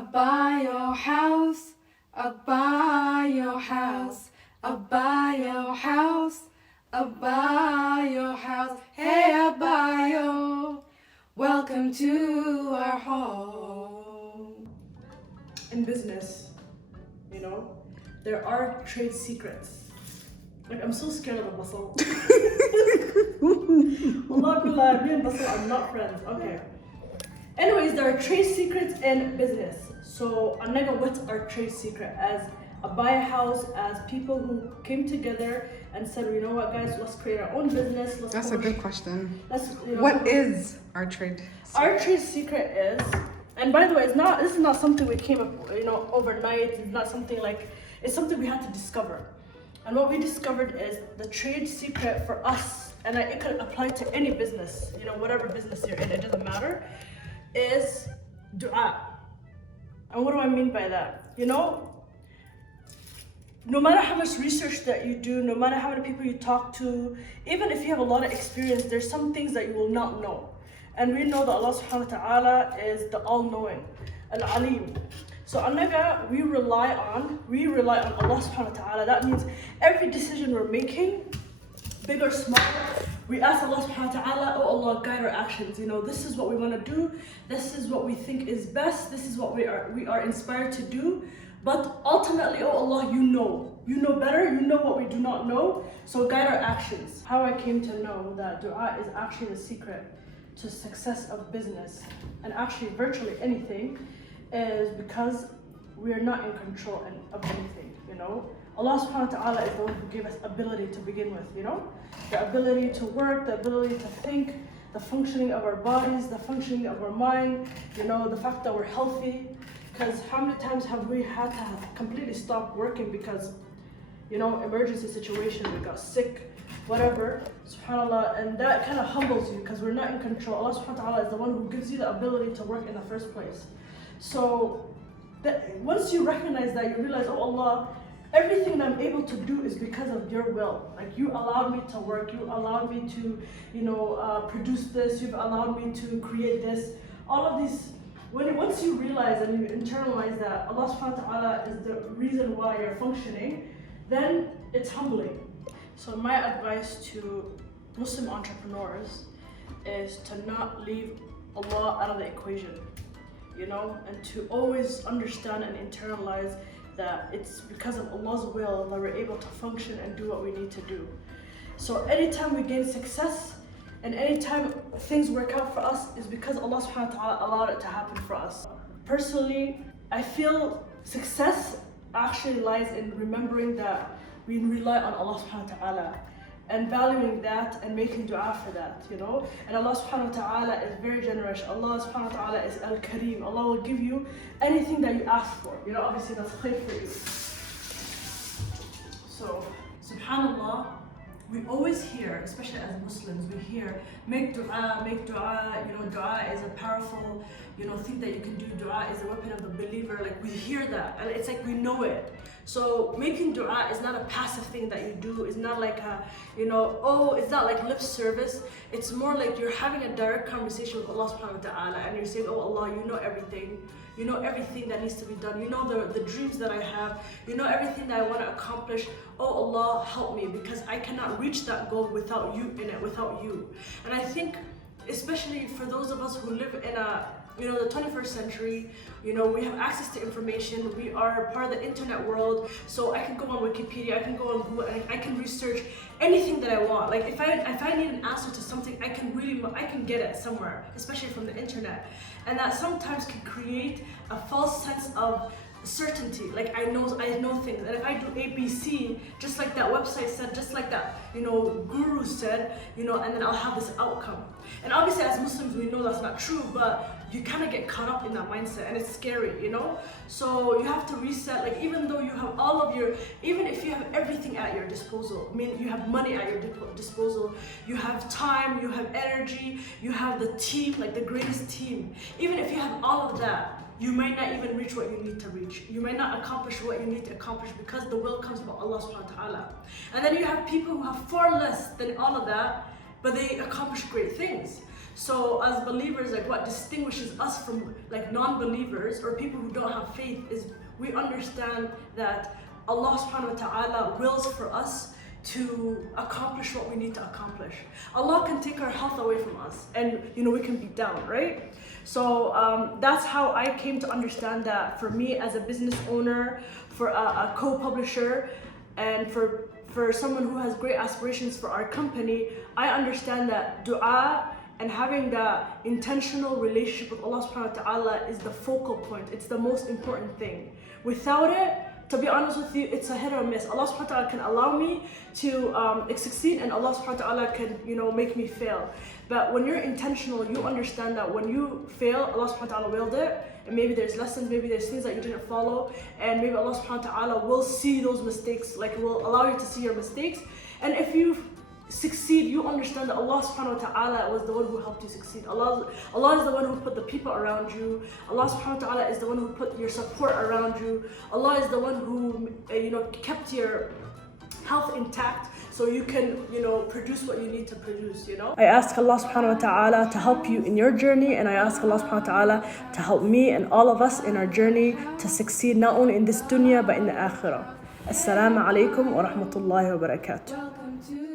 I'll buy your house, I'll buy your house, I'll buy your house, I'll buy your house, hey, I'll buy your, welcome to our home. In business, you know, there are trade secrets. Like, I'm so scared of the bustle. Allah billah, me and bustle are not friends. Okay. Anyways, there are trade secrets in business. So, Annaga, what's our trade secret? As a buy a house, as people who came together and said, you know what, guys, let's create our own business. That's a good question. You know, what is our trade secret? Our trade secret is, and by the way, this is not something we came up, you know, overnight. It's not something like, it's something we had to discover. And what we discovered is the trade secret for us, and it could apply to any business, you know, whatever business you're in, it doesn't matter, is dua. And what do I mean by that? You know, no matter how much research that you do, no matter how many people you talk to, even if you have a lot of experience, there's some things that you will not know. And we know that Allah subhanahu wa ta'ala is the all-knowing, al-alim. So annaga, we rely on Allah subhanahu wa ta'ala. That means every decision we're making, big or small, we ask Allah subhanahu wa ta'ala, oh Allah, guide our actions. You know, this is what we want to do, this is what we think is best, this is what we are inspired to do. But ultimately, oh Allah, you know better, you know what we do not know, so guide our actions. How I came to know that dua is actually the secret to success of business, and actually virtually anything, is because we are not in control of anything, you know. Allah subhanahu wa ta'ala is the one who gave us ability to begin with, you know. The ability to work, the ability to think, the functioning of our bodies, the functioning of our mind, you know, the fact that we're healthy. Because how many times have we had to completely stop working because, you know, emergency situation, we got sick, whatever, subhanAllah, and that kind of humbles you because we're not in control. Allah subhanahu wa ta'ala is the one who gives you the ability to work in the first place. So once you recognize that, you realize, oh Allah, everything that I'm able to do is because of your will. Like, you allowed me to work, you allowed me to, you know, produce this, you've allowed me to create this. All of these, once you realize and you internalize that Allah subhanahu wa ta'ala is the reason why you're functioning, then it's humbling. So my advice to Muslim entrepreneurs is to not leave Allah out of the equation, you know, and to always understand and internalize that it's because of Allah's will that we're able to function and do what we need to do. So anytime we gain success and anytime things work out for us is because Allah subhanahu wa ta'ala allowed it to happen for us. Personally, I feel success actually lies in remembering that we rely on Allah subhanahu wa ta'ala and valuing that and making dua for that, you know. And Allah subhanahu wa ta'ala is very generous. Allah subhanahu wa ta'ala is al-Kareem. Allah will give you anything that you ask for. You know, obviously that's khair for you. So, subhanallah, we always hear, especially as Muslims, we hear, make dua, you know, dua is a powerful, you know, thing that you can do. Dua is a weapon of the believer. Like, we hear that, and it's like we know it. So making dua is not a passive thing that you do. It's not like a, you know, oh, it's not like lip service. It's more like you're having a direct conversation with Allah subhanahu wa ta'ala, and you're saying, oh Allah, you know everything. You know everything that needs to be done. You know the dreams that I have. You know everything that I want to accomplish. Oh Allah, help me, because I cannot reach that goal without you in it, without you. And I think, especially for those of us who live in a, you know, the 21st century, you know, we have access to information, we are part of the internet world, so I can go on Wikipedia, I can go on Google, and I can research anything that I want. Like, if I need an answer to something, I can get it somewhere, especially from the internet. And that sometimes can create a false sense of certainty. Like, I know things, and if I do ABC, just like that website said, just like that, you know, guru said, you know, and then I'll have this outcome. And obviously as Muslims we know that's not true, but you kind of get caught up in that mindset, and it's scary, you know. So you have to reset. Like, even though you have all of your, even if you have everything at your disposal, I mean, you have money at your disposal, you have time, you have energy, you have the team, like the greatest team, even if you have all of that, you might not even reach what you need to reach. You might not accomplish what you need to accomplish because the will comes from Allah subhanahu wa ta'ala. And then you have people who have far less than all of that, but they accomplish great things. So as believers, like what distinguishes us from like non-believers or people who don't have faith is we understand that Allah subhanahu wa ta'ala wills for us to accomplish what we need to accomplish. Allah can take our health away from us and we can be down, right? So that's how I came to understand that for me as a business owner, for a co-publisher, and for someone who has great aspirations for our company, I understand that dua and having that intentional relationship with Allah subhanahu wa ta'ala is the focal point. It's the most important thing. Without it, to be honest with you, it's a hit or miss. Allah subhanahu wa ta'ala can allow me to succeed, and Allah subhanahu wa ta'ala can, make me fail. But when you're intentional, you understand that when you fail, Allah subhanahu wa ta'ala willed it, and maybe there's lessons, maybe there's things that you didn't follow, and maybe Allah subhanahu wa ta'ala will see those mistakes, like will allow you to see your mistakes. And if you succeed, you understand that Allah subhanahu wa ta'ala was the one who helped you succeed. Allah is the one who put the people around you. Allah subhanahu wa ta'ala is the one who put your support around you. Allah is the one who kept your health intact so you can produce what you need to produce. I ask Allah subhanahu wa ta'ala to help you in your journey, and I ask Allah subhanahu wa ta'ala to help me and all of us in our journey to succeed not only in this dunya but in the akhirah. Assalamu alaikum wa rahmatullahi wa barakatuh. Welcome to